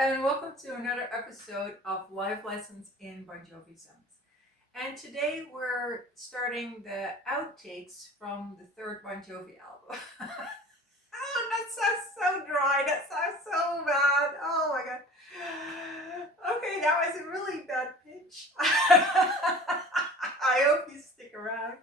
and welcome to another episode of Life Lessons in Bon Jovi songs. And today we're starting the outtakes from the third Bon Jovi album. Oh, that sounds so dry. That sounds so bad. Oh my god. Okay, that was a really bad pitch. I hope you stick around.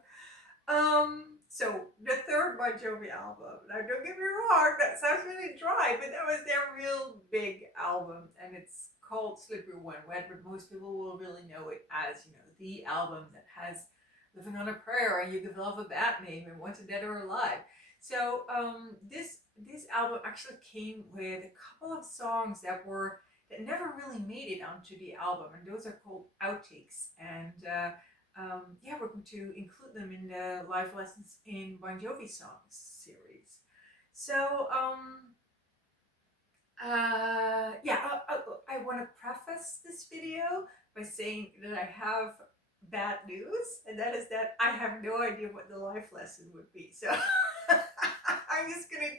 So the third Bon Jovi album. Now, don't get me wrong, that sounds really dry, but that was their real big album, and it's called Slippery When Wet. But most people will really know it as, the album that has "Living on a Prayer" and "You Give Love a Bad Name" and "Wanted Dead or Alive." So this album actually came with a couple of songs that never really made it onto the album, and those are called outtakes. And yeah, we're going to include them in the Live Lessons in Bon Jovi songs series. So, yeah, I want to preface this video by saying that I have bad news, and that is that I have no idea what the life lesson would be. So, I'm just gonna,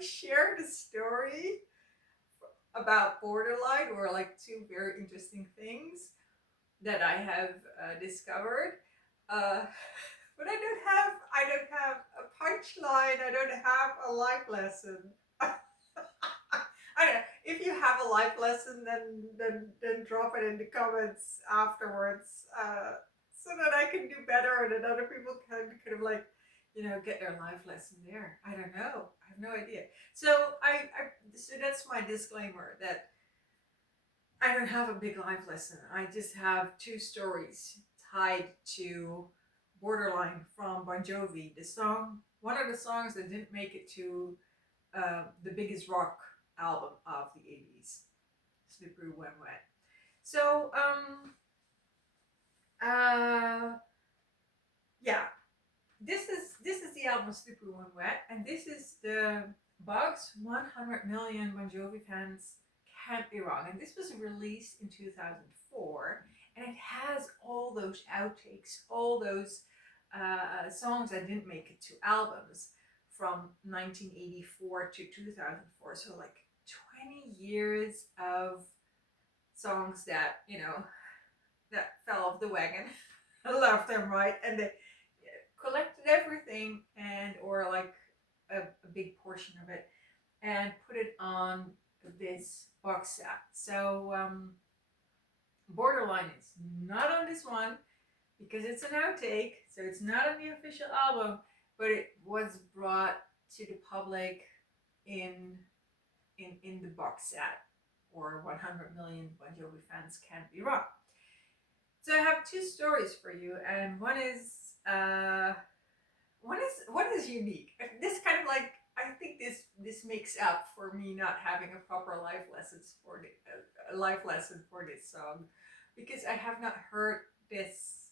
share the story about borderline, or like two very interesting things that I have discovered. Uh, but I don't have a punchline. I don't have a life lesson. I don't know. If you have a life lesson, then drop it in the comments afterwards, so that I can do better and that other people can kind of like, get their life lesson there. I don't know. I have no idea. So so that's my disclaimer that I don't have a big life lesson. I just have two stories tied to Borderline from Bon Jovi. One of the songs that didn't make it to the biggest rock album of the 80s, Slippery When Wet. So, yeah, this is the album Slippery When Wet, and this is the Bugs 100 million Bon Jovi fans can't be wrong. And this was released in 2004, and it has all those outtakes, all those songs that didn't make it to albums from 1984 to 2004. So like 20 years of songs that that fell off the wagon, left and right, and they collected everything and or like a big portion of it and put it on this box set. So Borderline is not on this one because it's an outtake, so it's not on the official album, but it was brought to the public in in the box set, or 100 million Bon Jovi fans can't be wrong. So I have two stories for you, and one is unique. This kind of like, I think this makes up for me not having a proper life lesson for this song, because I have not heard this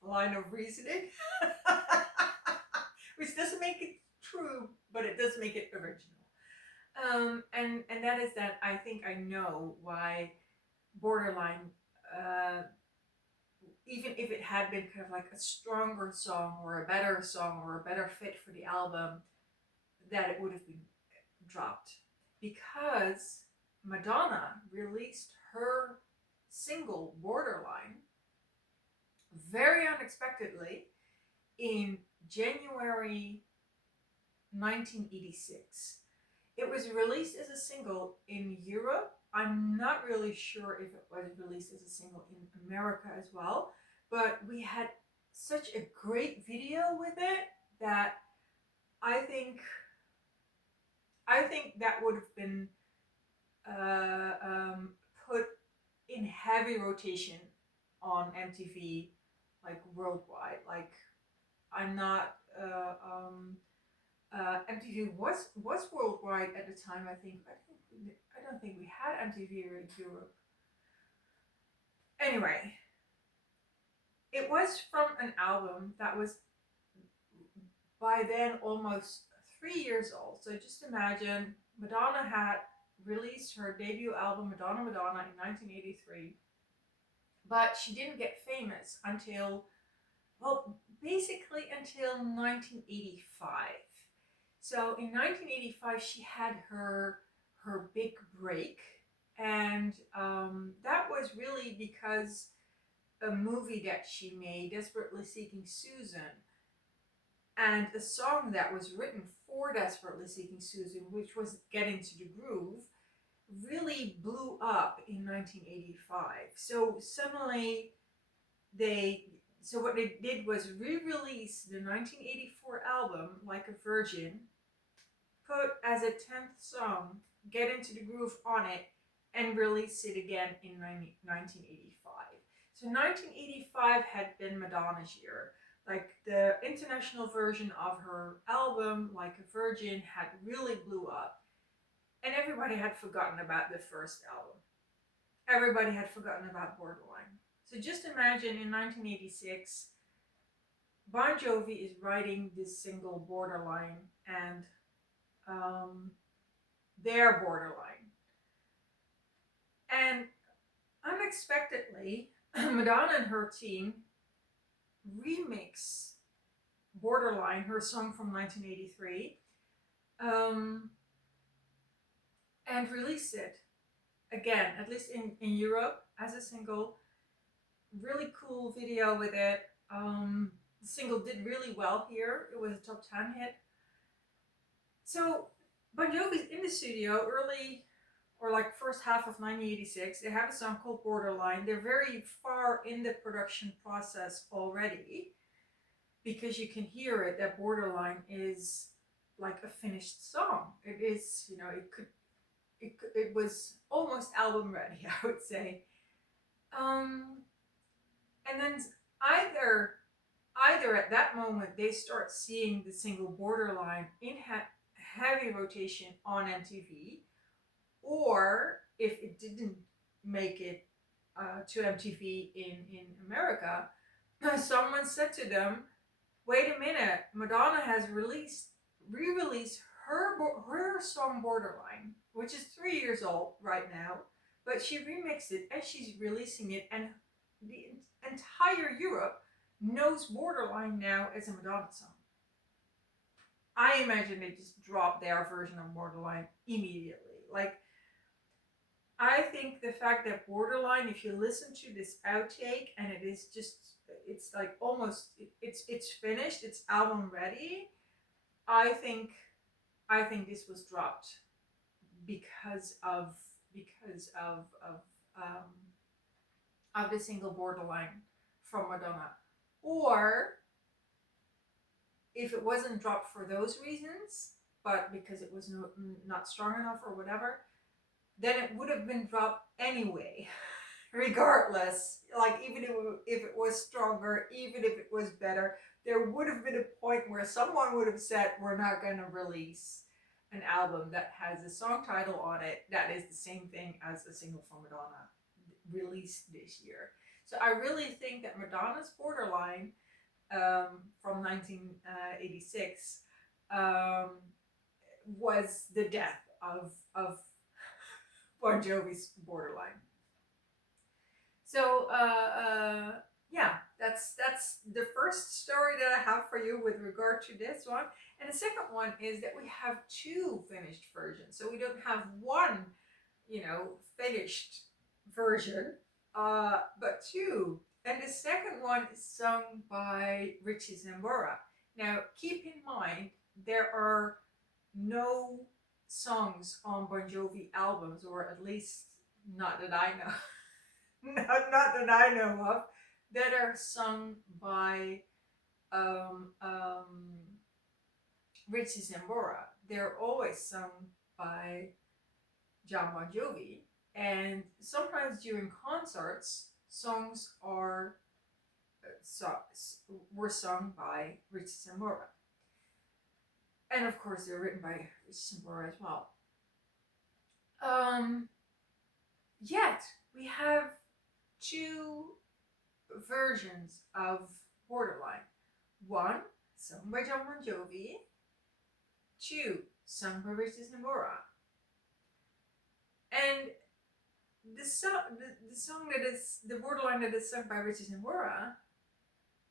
line of reasoning, which doesn't make it true, but it does make it original. And that is that I think I know why Borderline, even if it had been kind of like a stronger song or a better song or a better fit for the album, that it would have been dropped, because Madonna released her single Borderline very unexpectedly in January 1986. It was released as a single in Europe. I'm not really sure if it was released as a single in America as well, but we had such a great video with it that I think that would have been put in heavy rotation on MTV, like worldwide. Like, I'm not. MTV was worldwide at the time. I don't think we had MTV in Europe. Anyway, it was from an album that was by then almost 3 years old. So just imagine, Madonna had released her debut album Madonna Madonna in 1983, but she didn't get famous until, well, basically until 1985. So in 1985 she had her big break, And that was really because a movie that she made, Desperately Seeking Susan, and a song that was written for Desperately Seeking Susan, which was Get Into the Groove, really blew up in 1985. So suddenly so what they did was re-release the 1984 album Like a Virgin, put as a 10th song Get Into the Groove on it, and release it again in 1985. So 1985 had been Madonna's year. Like, the international version of her album Like a Virgin had really blew up, and everybody had forgotten about the first album. Everybody had forgotten about Borderline. So just imagine in 1986, Bon Jovi is writing this single Borderline, and um, their Borderline. And unexpectedly, Madonna and her team remix Borderline, her song from 1983, and release it again, at least in Europe, as a single. Really cool video with it. The single did really well here. It was a top 10 hit. So Bon Jovi's in the studio early, or like first half of 1986. They have a song called Borderline. They're very far in the production process already, because you can hear it that Borderline is like a finished song. It is, it was almost album ready, I would say. And then either at that moment they start seeing the single Borderline in heavy rotation on MTV, or if it didn't make it to MTV in America, someone said to them, "Wait a minute, Madonna has re-released her song Borderline, which is 3 years old right now, but she remixed it and she's releasing it, and the entire Europe knows Borderline now as a Madonna song." I imagine they just dropped their version of Borderline immediately. Like, I think the fact that Borderline, if you listen to this outtake, and it is just, it's like almost, it's finished, it's album ready. I think this was dropped because of the single Borderline from Madonna. Or if it wasn't dropped for those reasons, but because it was not strong enough or whatever, then it would have been dropped anyway, regardless. Like, even if it was stronger, even if it was better, there would have been a point where someone would have said, "We're not going to release an album that has a song title on it that is the same thing as a single from Madonna released this year." So I really think that Madonna's Borderline from 1986 was the death of Bon Jovi's Borderline. So yeah, that's the first story that I have for you with regard to this one. And the second one is that we have two finished versions. So we don't have one, finished version, but two. And the second one is sung by Richie Sambora. Now, keep in mind, there are no songs on Bon Jovi albums, or at least not that I know, not that I know of, that are sung by Richie Sambora. They're always sung by John Bon Jovi, and sometimes during concerts, songs were sung by Richie Sambora. And of course, they're written by Richie Sambora as well. Yet, we have two versions of Borderline. One, sung by John Bon Jovi. Two, sung by Richie Sambora. And the song that is, the Borderline that is sung by Richie Sambora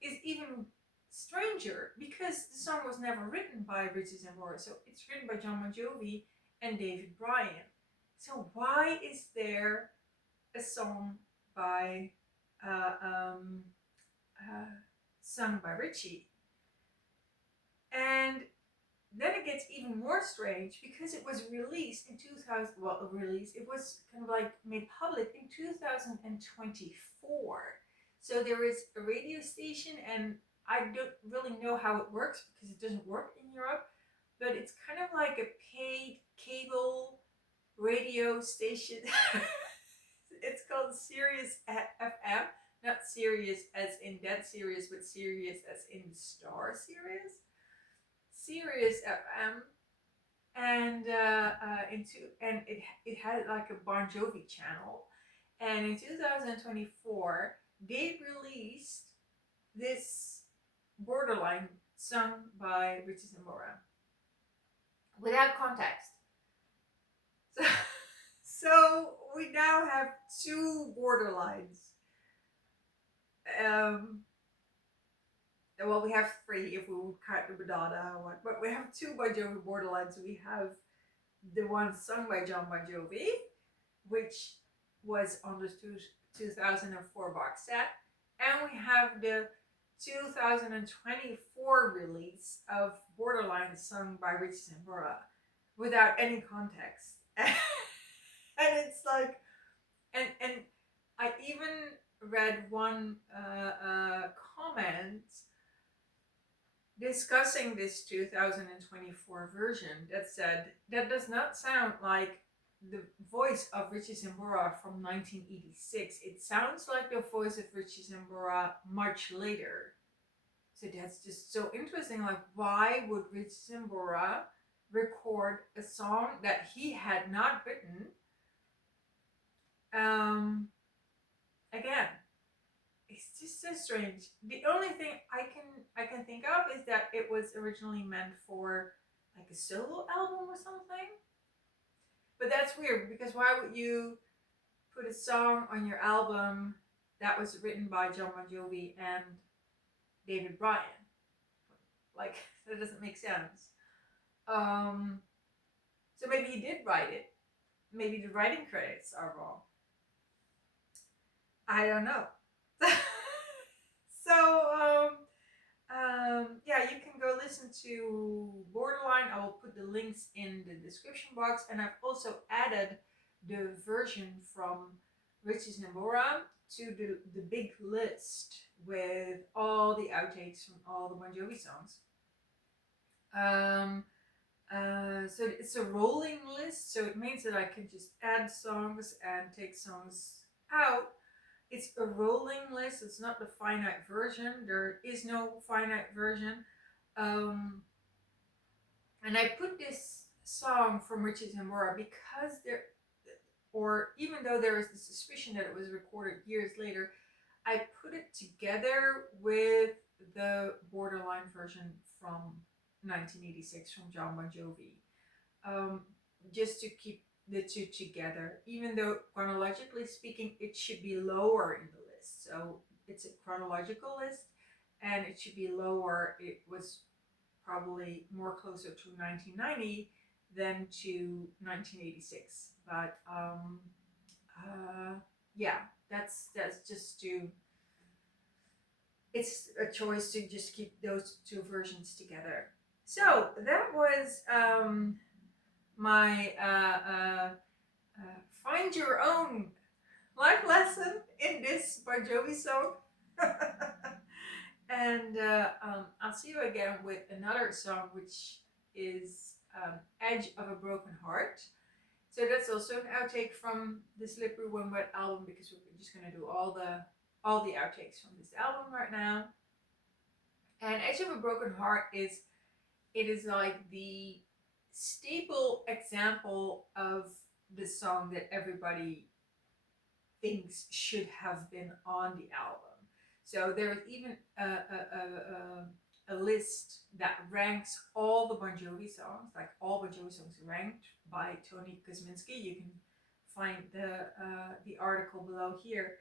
is even stranger, because the song was never written by Richie Sambora. So it's written by John Bon Jovi and David Bryan. So why is there a song by uh, um, uh, sung by Richie? And then it gets even more strange because it was released in 2000. Well, released. It was kind of like made public in 2024. So there is a radio station, and I don't really know how it works because it doesn't work in Europe. But it's kind of like a paid cable radio station. It's called Sirius FM, not Sirius as in Dead Sirius, but Sirius as in Star Sirius. Sirius FM, and it had like a Bon Jovi channel, and in 2024 they released this Borderline sung by Richie Sambora without context. So, so we now have two Borderlines. Um, well, we have three if we would count the Madonna one, but we have two Bon Jovi Borderlines. We have the one sung by John Bon Jovi, which was on the 2004 box set, and we have the 2024 release of Borderline sung by Richie Sambora without any context. And it's like, and I even read one comment discussing this 2024 version that said that does not sound like the voice of Richie Sambora from 1986. It sounds like the voice of Richie Sambora much later. So that's just so interesting. Like, why would Richie Sambora record a song that he had not written? Again, it's just so strange. The only thing I can think of is that it was originally meant for like a solo album or something. But that's weird because why would you put a song on your album that was written by John Bon Jovi and David Bryan? Like, that doesn't make sense. So maybe he did write it. Maybe the writing credits are wrong. I don't know. So yeah, you can go listen to Borderline. I will put the links in the description box, and I've also added the version from Richie Sambora to the big list with all the outtakes from all the Bon Jovi songs. So it's a rolling list, so it means that I can just add songs and take songs out. It's a rolling list. It's not the finite version. There is no finite version. And I put this song from Richie Sambora because or even though there is the suspicion that it was recorded years later, I put it together with the Borderline version from 1986 from John Bon Jovi, just to keep the two together, even though chronologically speaking it should be lower in the list. So it's a chronological list and it should be lower. It was probably more closer to 1990 than to 1986, but yeah, that's just to, it's a choice to just keep those two versions together. So that was my find your own life lesson in this Bon Jovi song. And I'll see you again with another song, which is Edge of a Broken Heart. So that's also an outtake from the Slippery When Wet album, because we're just gonna do all the outtakes from this album right now. And Edge of a Broken Heart is like the staple example of the song that everybody thinks should have been on the album. So there is even a list that ranks all the Bon Jovi songs, like all Bon Jovi songs ranked by Tony Kosminski. You can find the article below here.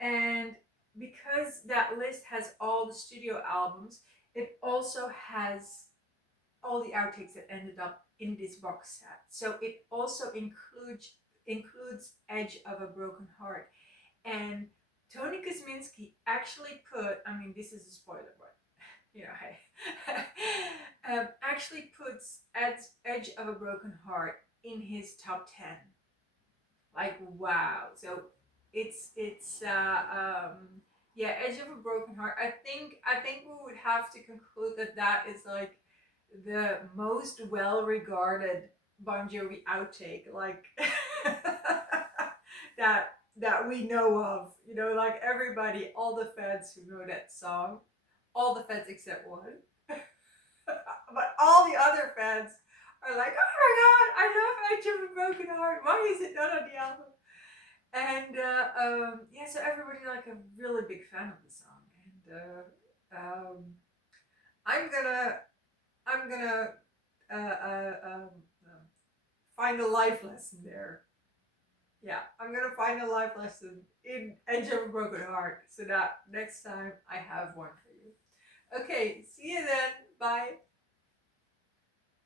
And because that list has all the studio albums, it also has all the outtakes that ended up in this box set. So it also includes includes Edge of a Broken Heart. And Tony Kosminski actually put, I mean, this is a spoiler, but you know, hey, actually puts Edge of a Broken Heart in his top 10. Like, wow. So it's yeah, Edge of a Broken Heart. I think we would have to conclude that that is like the most well regarded Bon Jovi outtake, like that we know of. You know, like everybody, all the fans who know that song, all the fans except one, but all the other fans are like, oh my god, I love Edge of a Broken Heart. Why is it not on the album? And yeah, so everybody like a really big fan of the song, and I'm gonna I'm gonna uh, uh, um, uh, find a life lesson there. Yeah, I'm gonna find a life lesson in Edge of a Broken Heart so that next time I have one for you. Okay, see you then. Bye.